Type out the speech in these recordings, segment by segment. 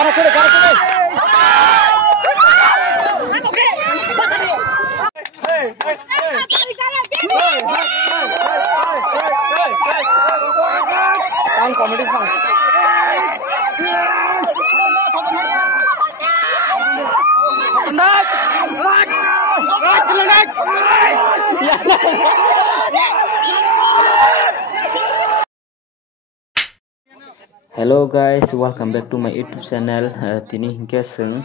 Tahun komedi song. Hello guys, welcome back to my YouTube channel. Tini hingga seng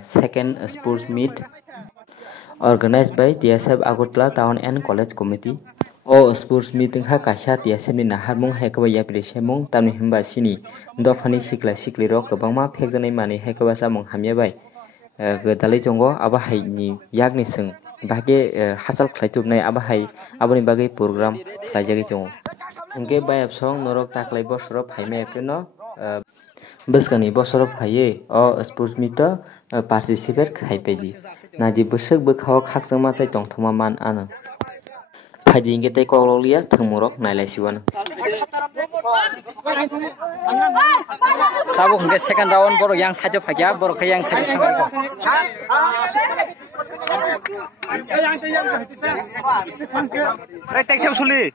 second sports meet organized by TSF Agartala Town and College Committee. O sports meeting ha kaisa TSF ni naharmung haikaba yapri semung tamni himba sini dofani sikla sikli rok kobangma phekjanai mani haikaba samung hamya bai dalai jongo aba hai ni yakni seng bage hasal khlaitubnai aba hai aboni bage program khlaijagi jongo hingke bayap song norok taklai bosoro phaime apreno bwskani bosoro phaiye o sports meet participate khaipedi nadi bwsuk bwkhao khakjangma tai tongthoma man ano phaidi hingke tai koklolia thangmorok nailasiwano Tabu hingga second round borok yang saja phagya borok yang saja thangai ko. Rai tek sem suli.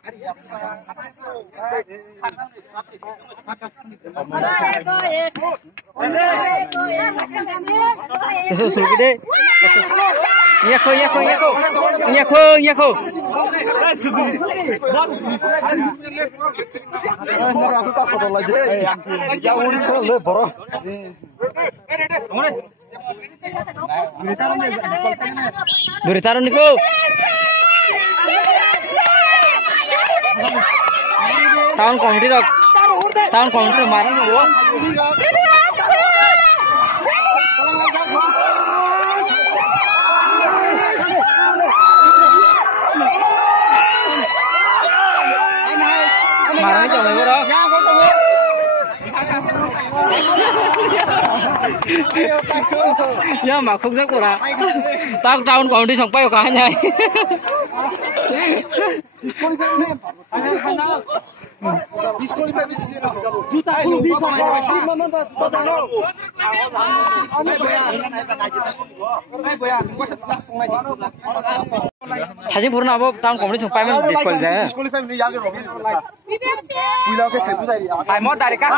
Kesu suli de. Nyako. Duri taruh niku. Tahun komedi dok. Tahun komedi kemarin dulu. Kemarin coba bro. Ya mà không rất là tao tao còn đi sòng bay cả nhà 사진 보러 나보 다음 거머리 좀 빨면 디스퀄리돼. Phải mót đại các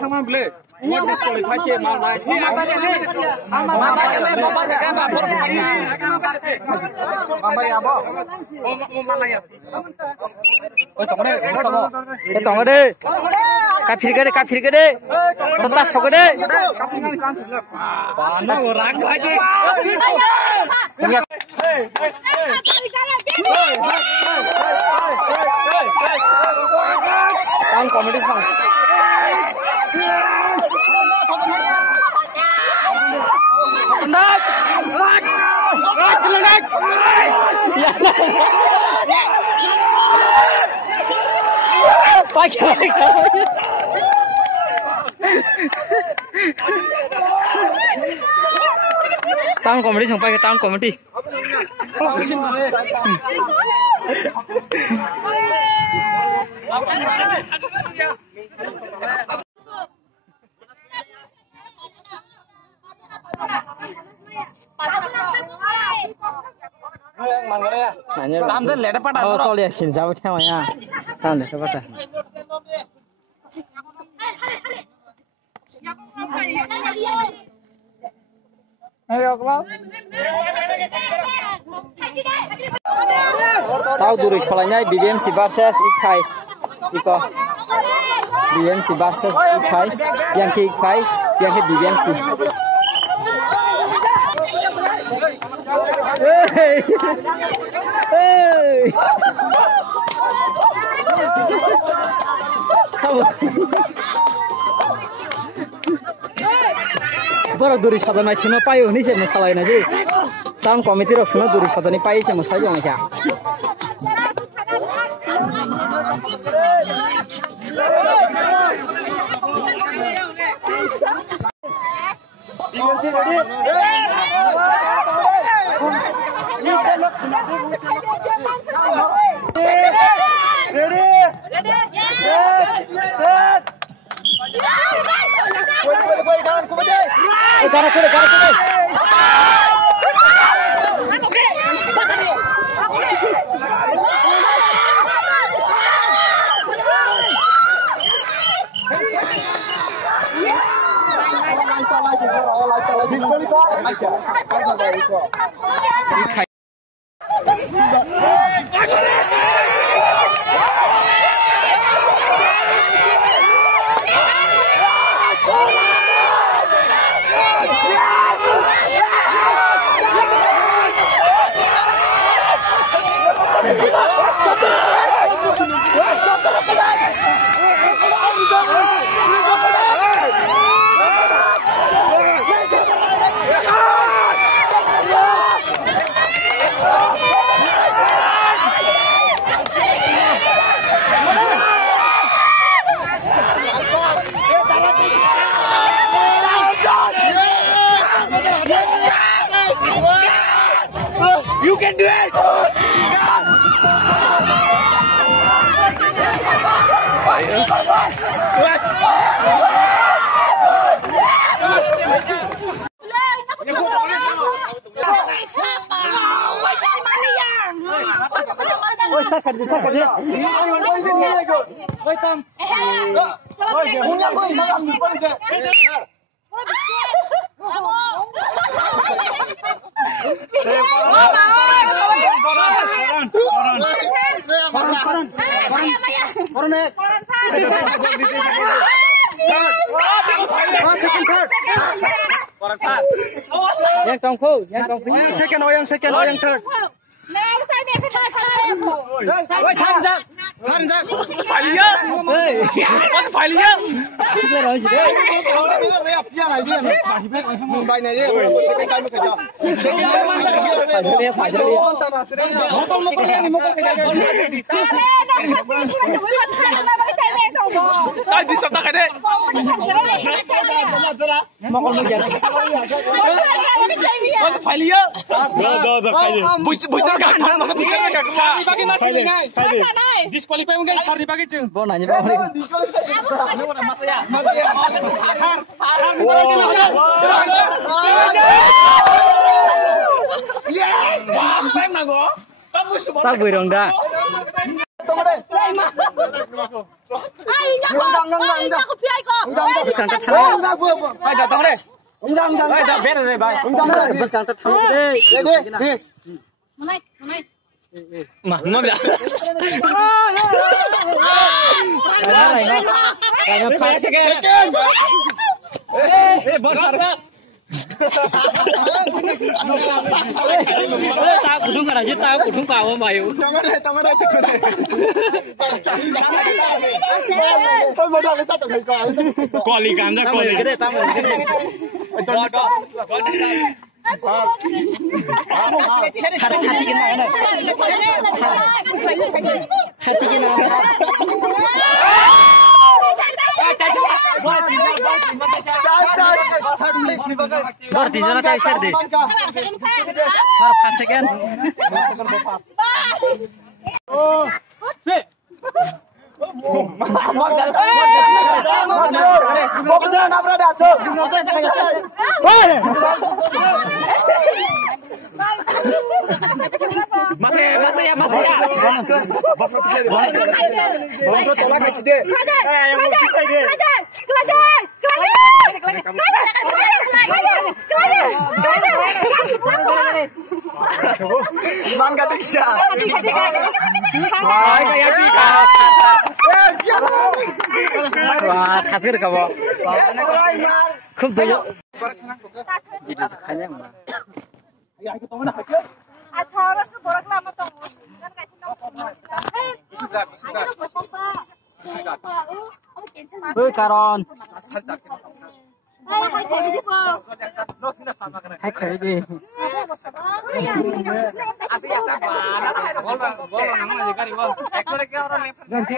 thằng blue mót disqualify chế mà lại cái tổng ở đây cà phê cái đây tắt sọc cái đây nó ráng quá chứ tahun komedi song. Tahun komedi sampai ke tahun komedi. Tam dan leda pada. Oh soalnya sini jauh theo ya. Tam leda pada. Ayo keluar. Tahu dulu sekolahnya BBMC versus Ikai. Iko. BBMC versus Ikai. Yang ke Ikai, yang ke BBMC. Hey. Baru duri sadana sino payo ni se masalah ini jadi. Tahun komite rok sino duri sadani payo se masalah yang aja. Ready? You can do it! Start कर दे yang tongku yang second yang third disqualify mungkin harus dipakai cuy. Bo nanya Pak. Tak berong dah. Bus kangkat thang. Hai datang deh. Hai dah ber deh bhai. Bus kangkat thang deh. Mah ya. Tao cũng phải là giết tao cũng vào mà mày. Con lì cam ra con lì cái này tao một cái này. Hati cái này này. Hati cái nào. Berarti jangan tahu share deh. Mar 5 second. Oh. Wah, hasil kau. खूब दो वीडियो से खाने में अच्छा और उसको बोरकला मत तो kan कैसे ना Oi Karon hai hai thấy đi bơ hai khởi đi Ganti